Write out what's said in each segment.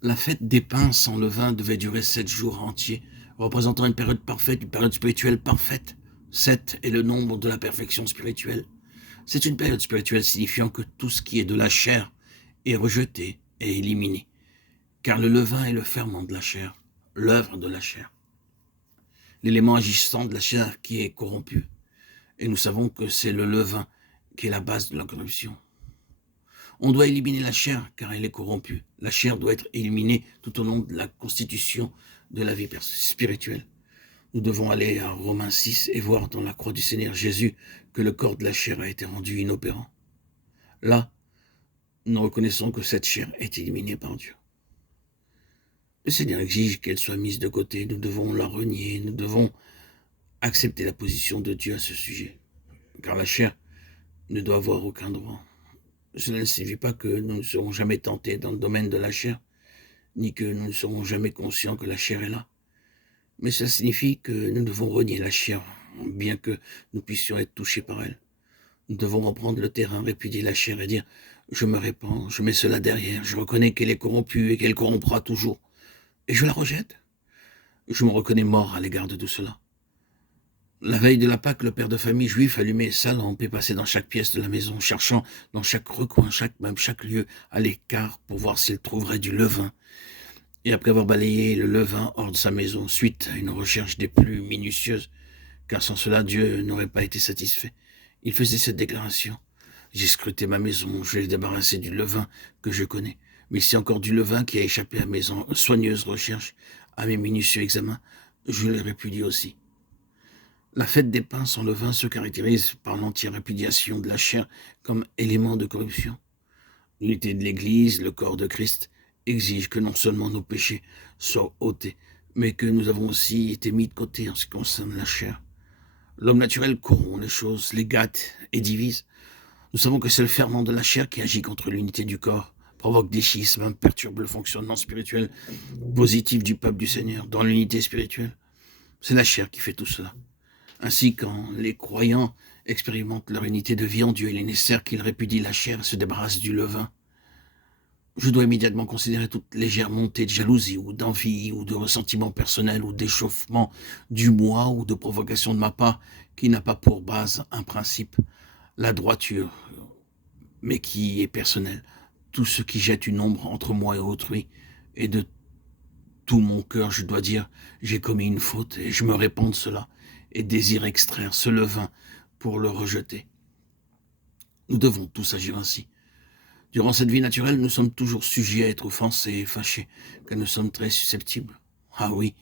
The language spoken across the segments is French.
La fête des pains sans levain devait durer 7 jours entiers, représentant une période parfaite, une période spirituelle parfaite. 7 est le nombre de la perfection spirituelle. C'est une période spirituelle signifiant que tout ce qui est de la chair est rejeté et éliminé, car le levain est le ferment de la chair, l'œuvre de la chair, l'élément agissant de la chair qui est corrompu. Et nous savons que c'est le levain qui est la base de la corruption. On doit éliminer la chair car elle est corrompue. La chair doit être éliminée tout au long de la constitution de la vie spirituelle. Nous devons aller à Romains 6 et voir dans la croix du Seigneur Jésus que le corps de la chair a été rendu inopérant. Là, nous reconnaissons que cette chair est éliminée par Dieu. Le Seigneur exige qu'elle soit mise de côté. Nous devons la renier. Nous devons accepter la position de Dieu à ce sujet. Car la chair ne doit avoir aucun droit. Cela ne signifie pas que nous ne serons jamais tentés dans le domaine de la chair, ni que nous ne serons jamais conscients que la chair est là. Mais cela signifie que nous devons renier la chair, bien que nous puissions être touchés par elle. Nous devons reprendre le terrain, répudier la chair et dire « Je me répands, je mets cela derrière, je reconnais qu'elle est corrompue et qu'elle corrompra toujours. Et je la rejette. Je me reconnais mort à l'égard de tout cela. » La veille de la Pâque, le père de famille juif allumait sa lampe et passait dans chaque pièce de la maison, cherchant dans chaque recoin, chaque lieu à l'écart pour voir s'il trouverait du levain. Et après avoir balayé le levain hors de sa maison, suite à une recherche des plus minutieuses, car sans cela Dieu n'aurait pas été satisfait, il faisait cette déclaration. J'ai scruté ma maison, je l'ai débarrassé du levain que je connais. Mais s'il y a encore du levain qui a échappé à mes soigneuses recherches, à mes minutieux examens, je le répudie aussi. La fête des pains sans levain se caractérise par l'entière répudiation de la chair comme élément de corruption. L'unité de l'Église, le corps de Christ, exige que non seulement nos péchés soient ôtés, mais que nous avons aussi été mis de côté en ce qui concerne la chair. L'homme naturel corrompt les choses, les gâte et divise. Nous savons que c'est le ferment de la chair qui agit contre l'unité du corps, provoque des schismes, perturbe le fonctionnement spirituel positif du peuple du Seigneur dans l'unité spirituelle. C'est la chair qui fait tout cela. Ainsi, quand les croyants expérimentent leur unité de vie en Dieu, il est nécessaire qu'ils répudient la chair et se débarrassent du levain. Je dois immédiatement considérer toute légère montée de jalousie ou d'envie ou de ressentiment personnel ou d'échauffement du moi ou de provocation de ma part qui n'a pas pour base un principe, la droiture, mais qui est personnel. Tout ce qui jette une ombre entre moi et autrui, et de tout mon cœur, je dois dire, j'ai commis une faute et je me répands de cela et désire extraire ce levain pour le rejeter. Nous devons tous agir ainsi. Durant cette vie naturelle, nous sommes toujours sujets à être offensés et fâchés, car nous sommes très susceptibles. Ah oui,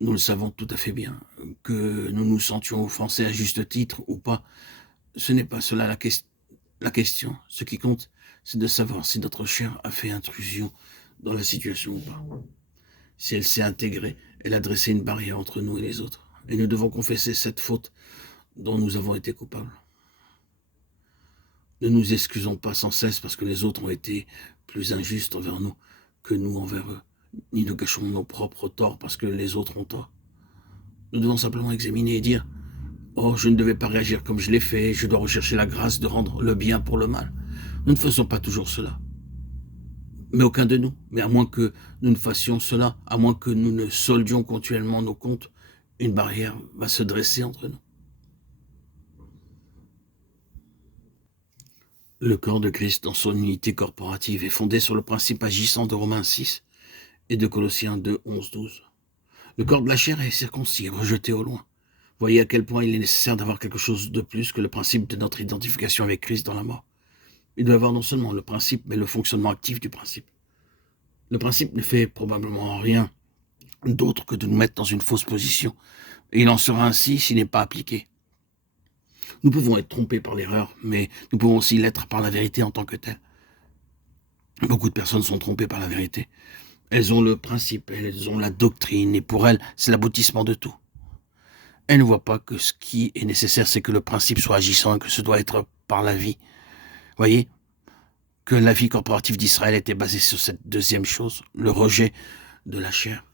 nous le savons tout à fait bien, que nous nous sentions offensés à juste titre ou pas, ce n'est pas cela la question. Ce qui compte, c'est de savoir si notre chair a fait intrusion dans la situation ou pas. Si elle s'est intégrée, elle a dressé une barrière entre nous et les autres. Et nous devons confesser cette faute dont nous avons été coupables. Ne nous excusons pas sans cesse parce que les autres ont été plus injustes envers nous que nous envers eux, ni ne cachons nos propres torts parce que les autres ont tort. Nous devons simplement examiner et dire « Oh, je ne devais pas réagir comme je l'ai fait, je dois rechercher la grâce de rendre le bien pour le mal. » Nous ne faisons pas toujours cela. Mais aucun de nous, mais à moins que nous ne fassions cela, à moins que nous ne soldions continuellement nos comptes, une barrière va se dresser entre nous. Le corps de Christ dans son unité corporative est fondé sur le principe agissant de Romains 6 et de Colossiens 2, 11, 12. Le corps de la chair est circoncis, rejeté au loin. Voyez à quel point il est nécessaire d'avoir quelque chose de plus que le principe de notre identification avec Christ dans la mort. Il doit y avoir non seulement le principe, mais le fonctionnement actif du principe. Le principe ne fait probablement rien d'autre que de nous mettre dans une fausse position, et il en sera ainsi s'il n'est pas appliqué. Nous pouvons être trompés par l'erreur, mais nous pouvons aussi l'être par la vérité en tant que telle. Beaucoup de personnes sont trompées par la vérité. Elles ont le principe, elles ont la doctrine, et pour elles, c'est l'aboutissement de tout. Elles ne voient pas que ce qui est nécessaire, c'est que le principe soit agissant et que ce doit être par la vie. Voyez, que la vie corporative d'Israël était basée sur cette deuxième chose, le rejet de la chair.